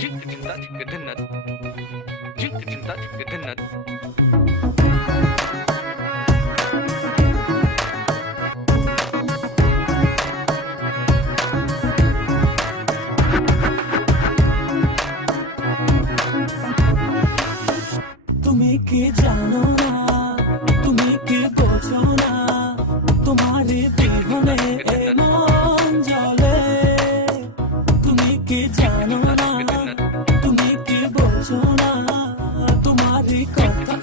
Jink cinta jink denat. Jink cinta jink denat. तुम्हें के जानो ना तुम्हें के खोजो ना तुम्हारे दिल में ए मान जाले तुम्हें के जानो तुम्हारी कथा